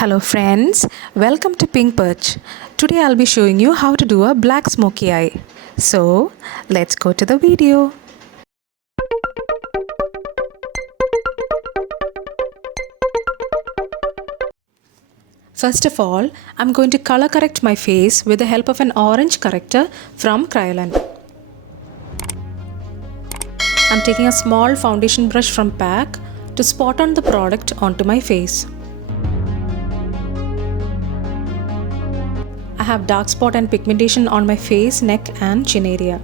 Hello friends, welcome to Pink Perch. Today I'll be showing you how to do a black smoky eye. So let's go to the video. First of all, I'm going to color correct my face with the help of an orange corrector from Kryolan. I'm taking a small foundation brush from PAC to spot on the product onto my face. I have dark spot and pigmentation on my face, neck and chin area.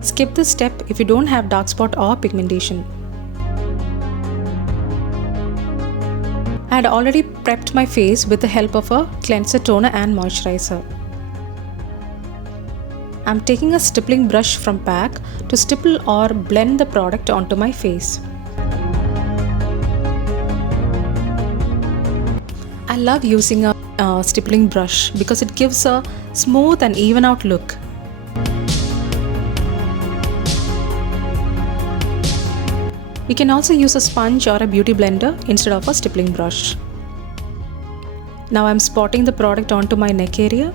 Skip this step if you don't have dark spot or pigmentation. I had already prepped my face with the help of a cleanser, toner and moisturizer. I'm taking a stippling brush from PAC to stipple or blend the product onto my face. I love using a stippling brush because it gives a smooth and even out look. You can also use a sponge or a beauty blender instead of a stippling brush. Now I'm spotting the product onto my neck area.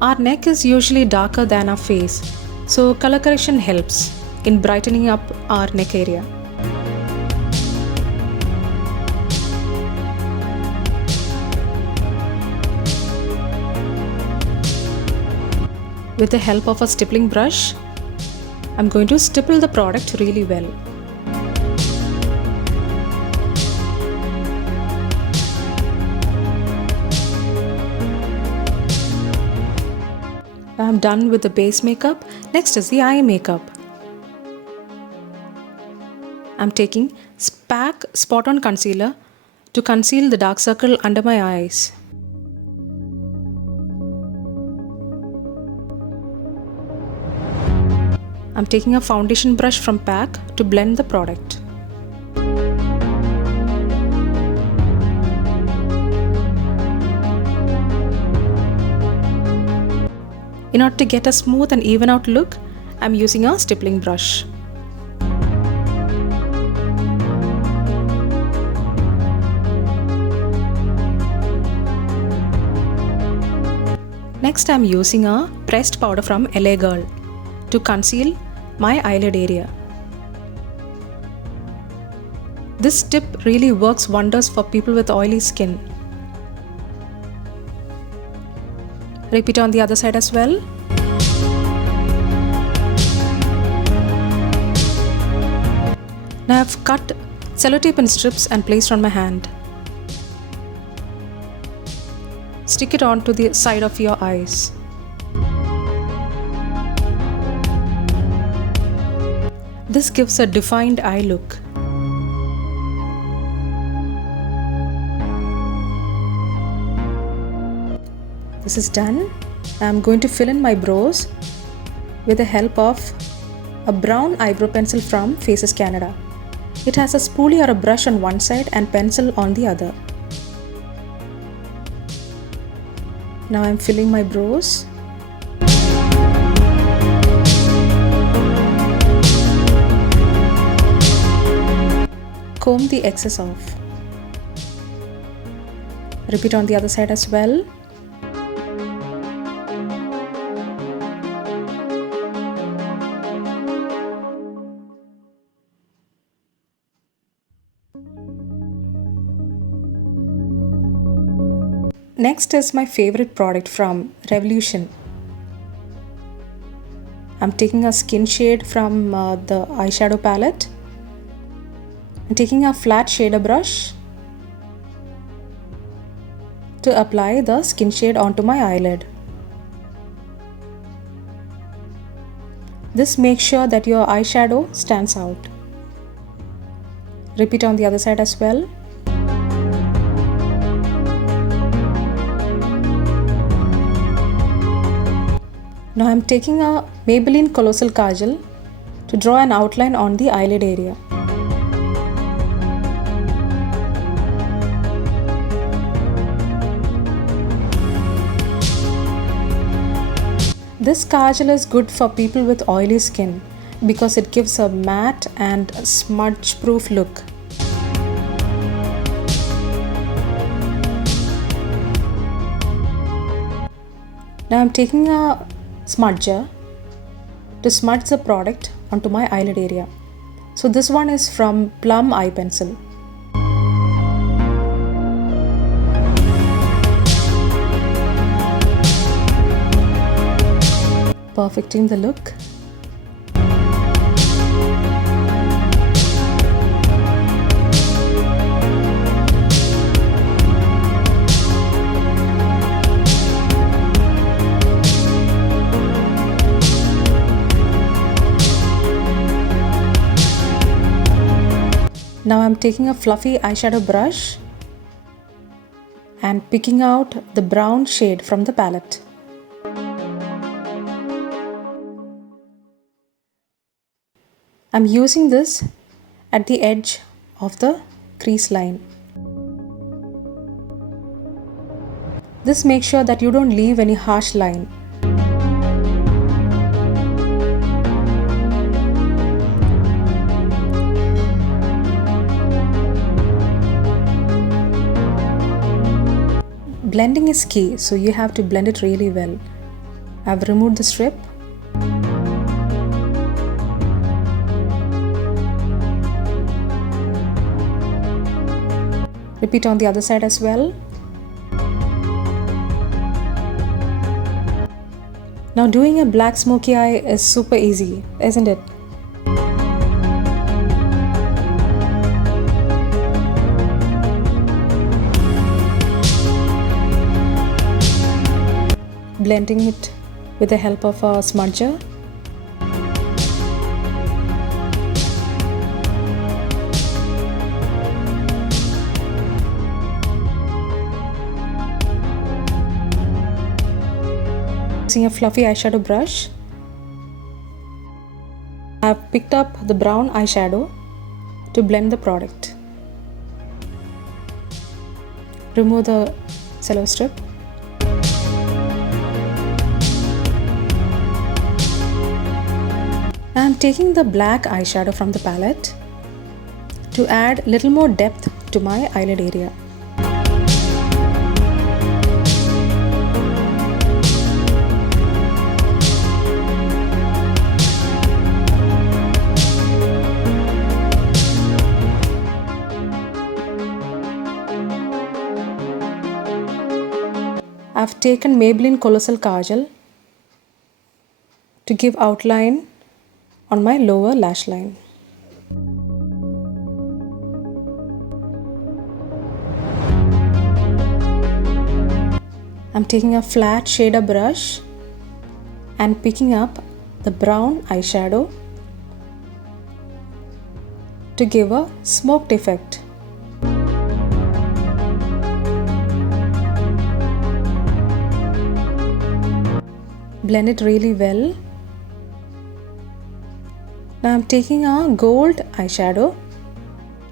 Our neck is usually darker than our face, so color correction helps in brightening up our neck area. With the help of a stippling brush, I'm going to stipple the product really well. I'm done with the base makeup. Next is the eye makeup. I'm taking PAC Spot-on Concealer to conceal the dark circle under my eyes. I'm taking a foundation brush from PAC to blend the product. In order to get a smooth and even out look, I'm using a stippling brush. Next, I'm using a pressed powder from L.A.Girl to conceal my eyelid area. This tip really works wonders for people with oily skin. Repeat on the other side as well. Now I've cut sellotape in strips and placed on my hand. Stick it onto the side of your eyes. This gives a defined eye look. This is done. I'm going to fill in my brows with the help of a brown eyebrow pencil from Faces Canada. It has a spoolie or a brush on one side and pencil on the other. Now I'm filling my brows. Comb the excess off. Repeat on the other side as well. Next is my favorite product from Revolution. I'm taking a skin shade from the eyeshadow palette. I'm taking a flat shader brush to apply the skin shade onto my eyelid. This makes sure that your eyeshadow stands out. Repeat on the other side as well. Now I'm taking a Maybelline Colossal kajal to draw an outline on the eyelid area. This kajal is good for people with oily skin because it gives a matte and smudge proof look. Now I'm taking a smudger to smudge the product onto my eyelid area. So this one is from Plum Eye Pencil. Perfecting the look. Now I'm taking a fluffy eyeshadow brush and picking out the brown shade from the palette. I'm using this at the edge of the crease line. This makes sure that you don't leave any harsh line. Blending is key, so you have to blend it really well. I've removed the strip. Repeat on the other side as well. Now doing a black smoky eye is super easy, isn't it? Blending it with the help of a smudger. Using a fluffy eyeshadow brush, I've picked up the brown eyeshadow to blend the product. Remove the cello strip. I'm taking the black eyeshadow from the palette to add a little more depth to my eyelid area. I've taken Maybelline Colossal kajal to give outline on my lower lash line. I'm taking a flat shader brush and picking up the brown eyeshadow to give a smoked effect. Blend it really well. Now I'm taking a gold eyeshadow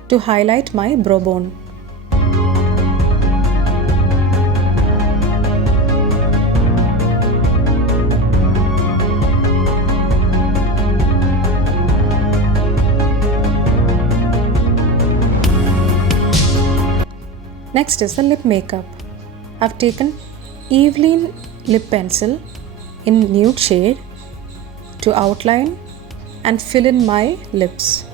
to highlight my brow bone. Next is the lip makeup. I've taken Evelyn Lip pencil in nude shade to outline and fill in my lips.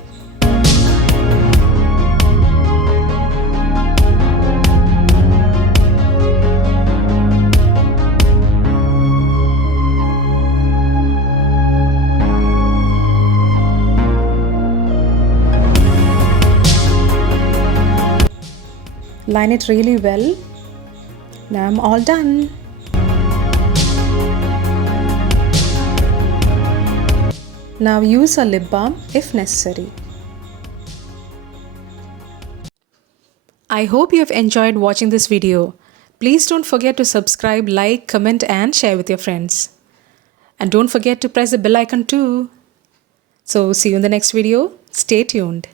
Line it really well. Now I'm all done. Now use a lip balm if necessary. I hope you have enjoyed watching this video. Please don't forget to subscribe, like, comment and share with your friends. And don't forget to press the bell icon too. So see you in the next video. Stay tuned.